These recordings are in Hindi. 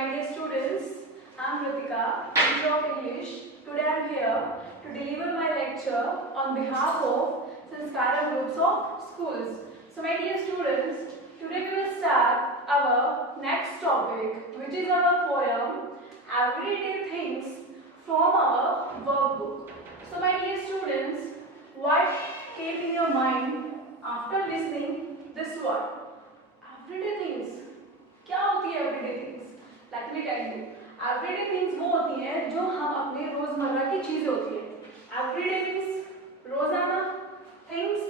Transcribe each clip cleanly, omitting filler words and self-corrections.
my dear students, I am Ritika, teacher of English. Today I am here to deliver my lecture on behalf of Sanskara groups of schools. So my dear students, today we will start our next topic, which is our poem Everyday Things from our workbook. So my dear students, what came in your mind after listening this word? Everyday things. क्या होती है everyday things? Let me tell you, everyday things वो होती हैं जो हम अपने रोजमर्रा की चीजें होती है। एवरीडे मींस रोजाना, थिंग्स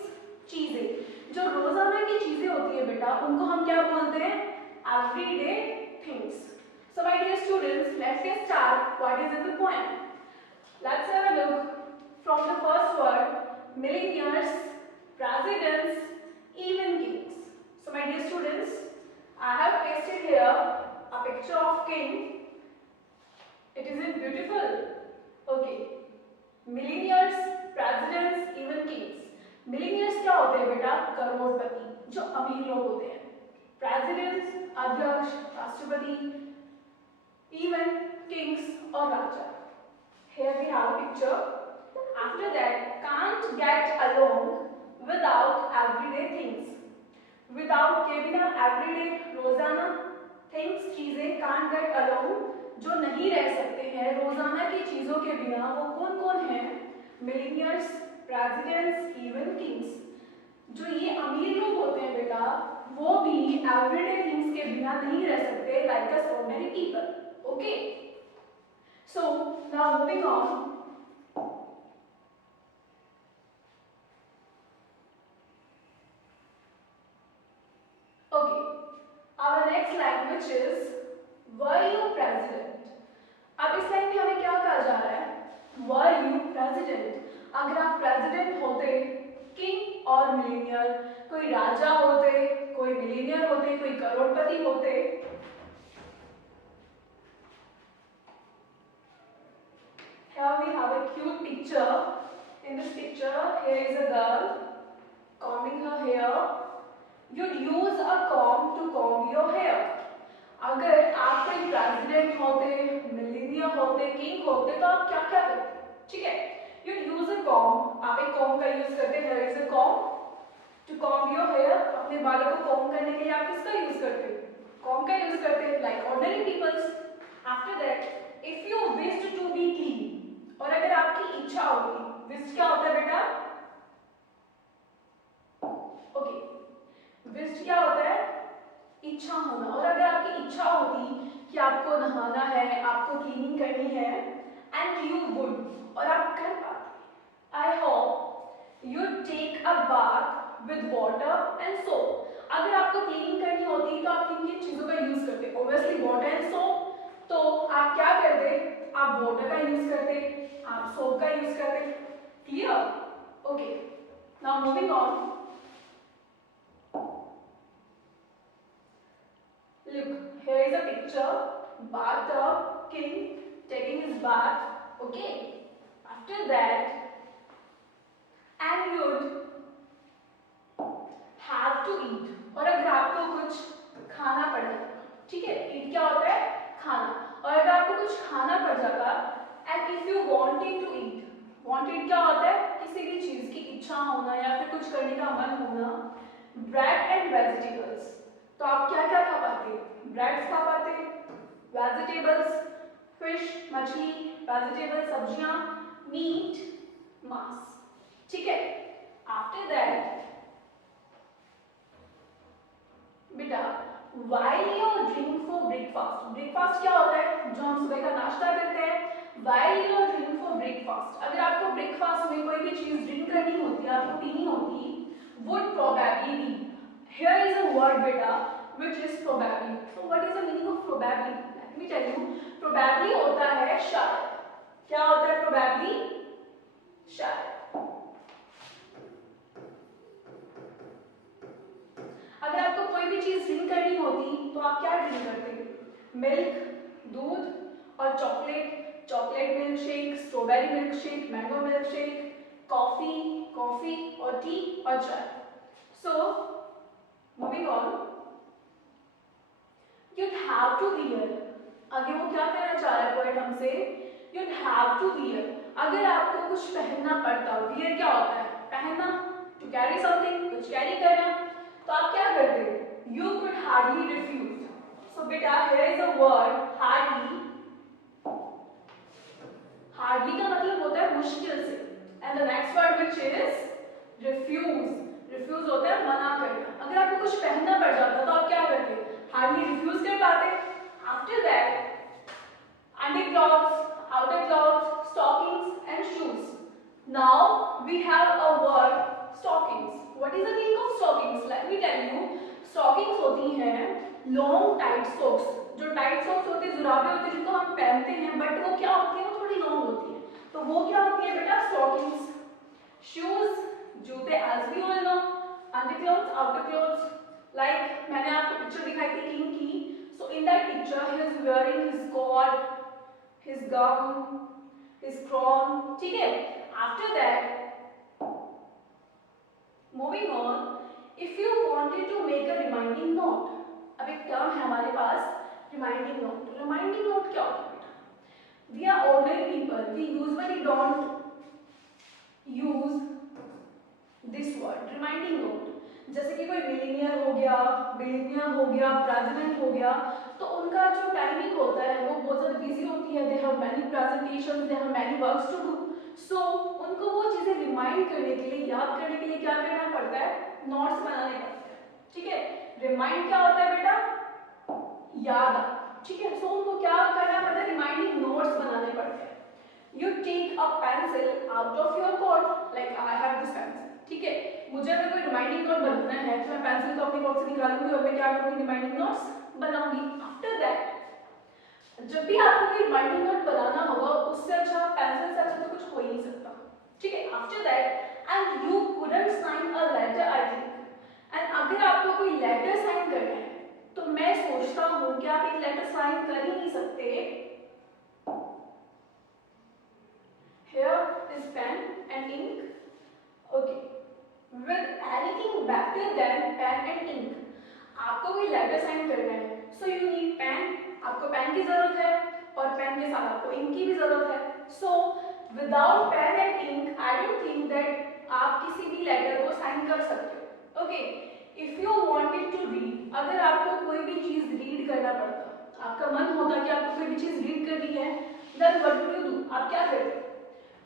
चीजें, जो रोजाना की चीजें होती है बेटा, उनको हम क्या बोलते हैं? Everyday things. So my dear students, let's get start what is in the poem. Let's have a look from the first word, millionaires, presidents, even kings. So my dear students, I have pasted here a picture of king. It isn't beautiful? Okay. Millionaires, presidents, even kings. Millionaires क्या होते हैं बेटा? करोड़पति, जो अमीर लोग होते हैं. Presidents, अध्यक्ष, राष्ट्रपति, even kings और राजा. Here we have a picture. After that, can't get along without everyday things. Without के बिना everyday रोजाना, things चीजें, can't get along जो नहीं रह सकते हैं रोजाना की चीजों के बिना, वो कौन कौन है? Millionaires, presidents, even kings. जो ये अमीर लोग होते हैं बेटा, वो भी everyday things के बिना नहीं रह सकते, like us ordinary people. Okay? So now moving on. Okay, our next language is were you president? अब इस लाइन में हमें क्या कहा जा रहा है? Were you president? अगर आप प्रेसिडेंट होते, किंग और मिलेनियर, कोई राजा होते, कोई मिलेनियर होते, कोई करोड़पति होते, here we have a cute picture. In this picture, here is a girl combing her hair. You'd use a comb to comb your hair. अगर आप कोई प्रेसिडेंट होते, मिलेनियर होते, किंग होते, तो आप क्या क्या करते? ठीक है, you'd use a comb. आप एक comb का यूज करते हैं. Here is a comb to comb your hair. अपने बालों को comb करने के लिए आप किसका यूज करते हैं? comb का यूज करते हैं, like ordinary people. After that, if you wished to be clean, और अगर आपकी इच्छा होती, wish क्या होता है बेटा? ओके, विश क्या होता है? इच्छा होना। और अगर आपकी इच्छा होती कि आपको नहाना है, आपको क्लीनिंग करनी है, एंड यू वुड, और आप कर पाते, I hope you take a bath with water and soap. अगर आपको क्लीनिंग करनी होती तो आप किन किन चीजों का यूज करते? Obviously water and soap. तो आप क्या करते? आप वाटर का यूज करते, आप सोप का यूज करते। Clear? Okay, now moving on. Look, here is a picture, bathtub, king taking his bath. Okay. After that, and you'd have to eat. और अगर आपको कुछ खाना पड़े, ठीक है, eat क्या होता है? खाना. और अगर आपको कुछ खाना पड़ जाता, and if you wanted to eat, wanted क्या होता है? किसी भी चीज की इच्छा होना या फिर कुछ करने का मन होना. Bread and vegetables. तो आप क्या क्या खा पाते? ब्रेड्स खा पाते, वेजिटेबल्स, फिश मछली, वेजिटेबल सब्जियां, मीट मांस. ठीक है. आफ्टर दैट बेटा, while you drink for breakfast. Breakfast क्या होता है? जो हम सुबह का नाश्ता करते हैं. While you drink for breakfast, अगर आपको ब्रेकफास्ट में कोई भी चीज ड्रिंक करनी होती, आपको पीनी होती, would probably be. Here is a word beta which is probably. So what is the meaning of probably? Let me tell you. Probably होता है शायद. क्या होता है probably? शायद. अगर आपको कोई भी चीज ड्रिंक करनी होती तो आप क्या ड्रिंक करते? मिल्क, दूध और chocolate, chocolate milk shake, strawberry milk shake, mango milk shake, coffee, coffee और टी और चाय. So moving on, you'd have to wear. आगे वो क्या कहना चाह रहा है पोएट हमसे, यू हैव टू वियर, अगर आपको कुछ पहनना पड़ता, वियर क्या होता है, पहनना, टू कैरी समथिंग, कुछ कैरी करना, तो आप क्या करते, you could hardly refuse. So बेटा here is a word hardly, hardly का मतलब होता है मुश्किल से, and the next word which is refuse, refuse होता है मना करना। अगर आपको कुछ पहनना पड़ जाता तो आप क्या करते, हार्डली रिफ्यूज कर पाते। After that underclothes, outer clothes, stockings and shoes. Now we have a word stockings. What is the meaning of stockings? Let me tell you. Stockings होती हैं long tight socks. जो tight socks होती है, जुराबे होते हैं जिनको हम पहनते हैं, but वो क्या होती है, वो थोड़ी long होती है, तो वो क्या होती है बेटा, stockings. Shoes, जूते as we all know. Underclothes, outer clothes. Like मैंने आपको पिक्चर दिखाई थी किंग की. So in that picture he is wearing his coat, his gown, his crown, ठीक है। After that, moving on, if you wanted to make a reminding note, अब एक टर्म है हमारे पास reminding note. Reminding note क्या होता है बेटा? We are ordinary people. We usually don't use this word, reminding note. जैसे कि कोई मिलीनियर हो गया, बिलियनियर हो गया, प्रेसिडेंट हो गया, तो उनका जो टाइमिंग होता है वो बहुत ज़्यादा बिजी होती है, they have many presentations, they have many works to do, so उनको वो चीज़ें रिमाइंड करने के लिए, याद करने के लिए क्या करना पड़ता है, नोट्स बनाने पड़ते हैं, ठीक है। रिमाइंड क्या होता है बेटा, याद, ठीक है। सो उनको क्या करना पड़ता है, रिमाइंडिंग नोट्स बनाने पड़ते हैं। You take a pencil out of your coat, like I have this pencil, ठीक है। मुझे अगर कोई रिमाइंडिंग नोट बनाना है तो मैं पेंसिल को अपनी बॉक्स से निकालूंगी और मैं क्या करूंगी, रिमाइंडिंग नोट्स बनाऊंगी। आफ्टर दैट जब भी आपको कोई रिमाइंडिंग नोट बनाना होगा, उससे अच्छा पेंसिल से अच्छा तो कुछ हो ही नहीं सकता, ठीक है। After that and you couldn't sign a letter I think, एंड अगर आपको कोई लेटर साइन करना है तो मैं सोचता हूँ कि आप एक लेटर साइन कर ही नहीं सकते। Here is pen and ink. Okay. With anything better than pen and ink. आपको कोई लेटर साइन करना है, so you need pen. आपको पेन की जरूरत है और पेन के साथ आपको इंक की भी जरूरत है. So without pen and ink, I don't think that आप किसी भी लेटर को साइन कर सकते हो. Okay. If you wanted to read, अगर आपको कोई भी चीज रीड करना पड़ता, आपका मन होता कि आपको कोई भी चीज रीड करनी है, then what do you do? आप क्या करते?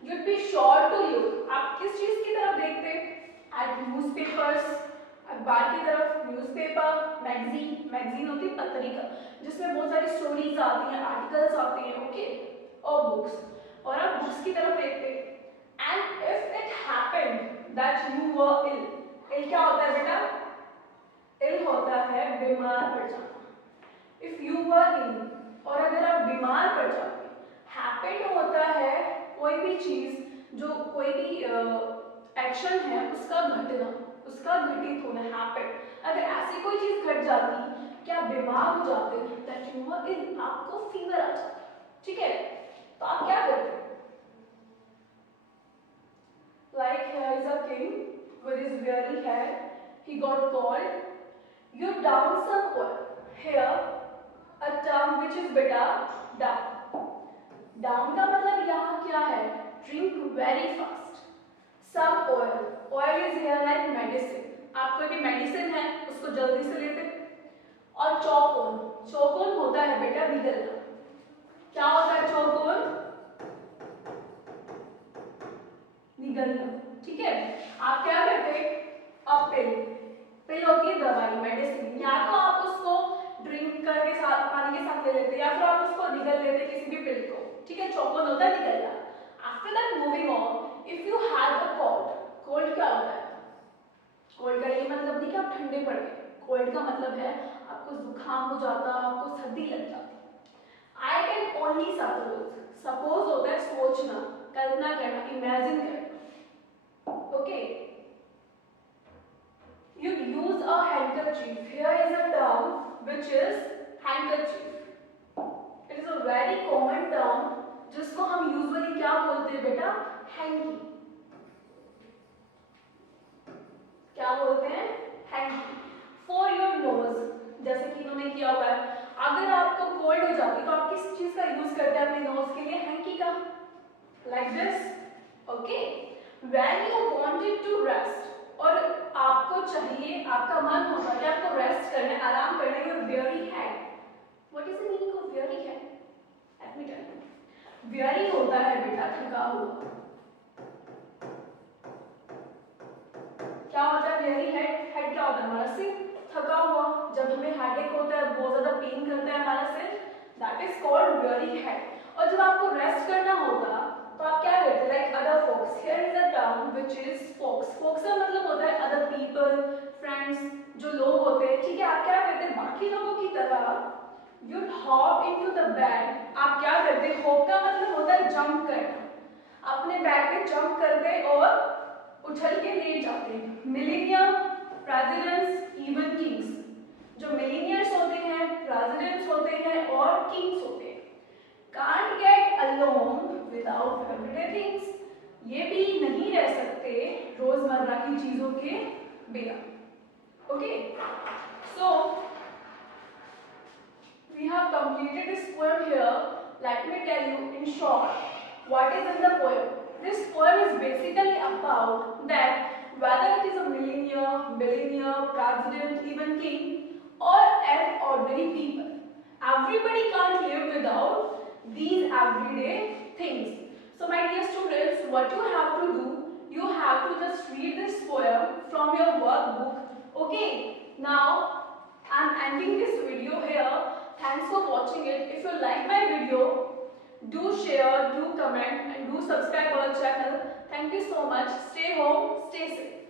You'd be sure to look. आप किस चीज की तरफ देखते? At newspapers, अखबार की तरफ, न्यूज़पेपर, मैगजीन होती है पत्रिका, जिसमें बहुत सारी स्टोरीज आती हैं, आर्टिकल्स आते हैं, ओके, और बुक्स, और आप बुक्स की तरफ देखते। And if it happened that you were ill, ill क्या होता है बेटा? ill होता है बीमार पड़ जाना। If you were ill, और अगर आप बीमार पड़ जाते, happened होता है कोई भी चीज, जो कोई भी एक्शन है उसका घटना, उसका घटित होना, हैपन। अगर ऐसी कोई चीज घट जाती कि आप बीमार हो जाते, दैट यू वर इल, आपको फीवर आ जाता, ठीक है, तो आप क्या करते? Like here is a king with his weary hair, he got cold, you down some oil, here a term which is बेटा डाउन। डाउन का मतलब यहाँ क्या है? Drink very fast. Some oil, oil is here like medicine, आप कोई भी मेडिसिन है उसको जल्दी से लेते। और चौकोन, चौकोन होता है बेटा निगलना। क्या होता है चौकोन? निगलना, ठीक है। आप क्या करते? अब पिल होती है दवाई, मेडिसिन, या तो आप उसको ड्रिंक करके साथ, पानी के साथ ले लेते, या फिर आप उसको निगल लेते किसी भी पिल को, ठीक है। चौकोन होता है निगलना। After that moving on, if you have a cold, cold क्या होता है? कोल्ड का ये मतलब नहीं कि आप ठंडे पड़ गए, कोल्ड का मतलब है आपको जुकाम हो जाता, आपको सर्दी लग जाती। I can only suppose, suppose होता है सोचना, कल्पना करना, इमेजिन करना, okay. You use a handkerchief. Here is a term which is handkerchief. It is a very common term जिसको हम usually क्या बोलते हैं बेटा? Hanky. क्या बोलते हैं? Hanky. For your nose, जैसे कि इन्होंने किया हुआ है, अगर आपको कोल्ड हो जाती तो आप किस यूज करते हैं अपने नोज के लिए हैंकी का, like this, okay. When you wanted to rest, और आपको चाहिए, आपका मन होगा कि आपको रेस्ट करना, आराम करना, you weary head. What is the meaning of weary head? Let me tell you. Weary होता है बेटा थका हुआ। क्या होता है वेरी हेड? हेड क्या होता है? हमारा सिर, थका हुआ। जब हमें हेडेक होता है, बहुत ज्यादा पेन करता है हमारा सिर, that is called very head. और जब आपको रेस्ट करना होगा तो आप क्या करते हैं? Like other folks, here is a term which is folks. Folks का मतलब होता है अदर पीपल, फ्रेंड्स, जो लोग होते हैं, ठीक है। आप क्या करते हैं? बाकी लोगों की तरह you hop into the bed. आप क्या करते हैं? हॉप का मतलब होता है जंप करना। अपने बेड पे जंप करते और उछल के लेट जाते हैं। मिलेनियर, प्रेसिडेंट्स, इवन किंग्स, जो मिलेनियर्स होते हैं, प्रेसिडेंट्स होते हैं और किंग्स होते हैं, can't get along without everyday things, ये भी नहीं रह सकते रोजमर्रा की चीजों के बिना, okay. So we have completed this poem here. Let me tell you in short what is in the poem. This poem is basically about that whether it is a millionaire, billionaire, president, even king, or an ordinary people, everybody can't live without these everyday things. So my dear students, what you have to do, you have to just read this poem from your workbook, okay. Now I'm ending this video here. Thanks for watching it. If you like my video, do share, do comment and do subscribe our channel. Thank you so much. Stay home, stay safe.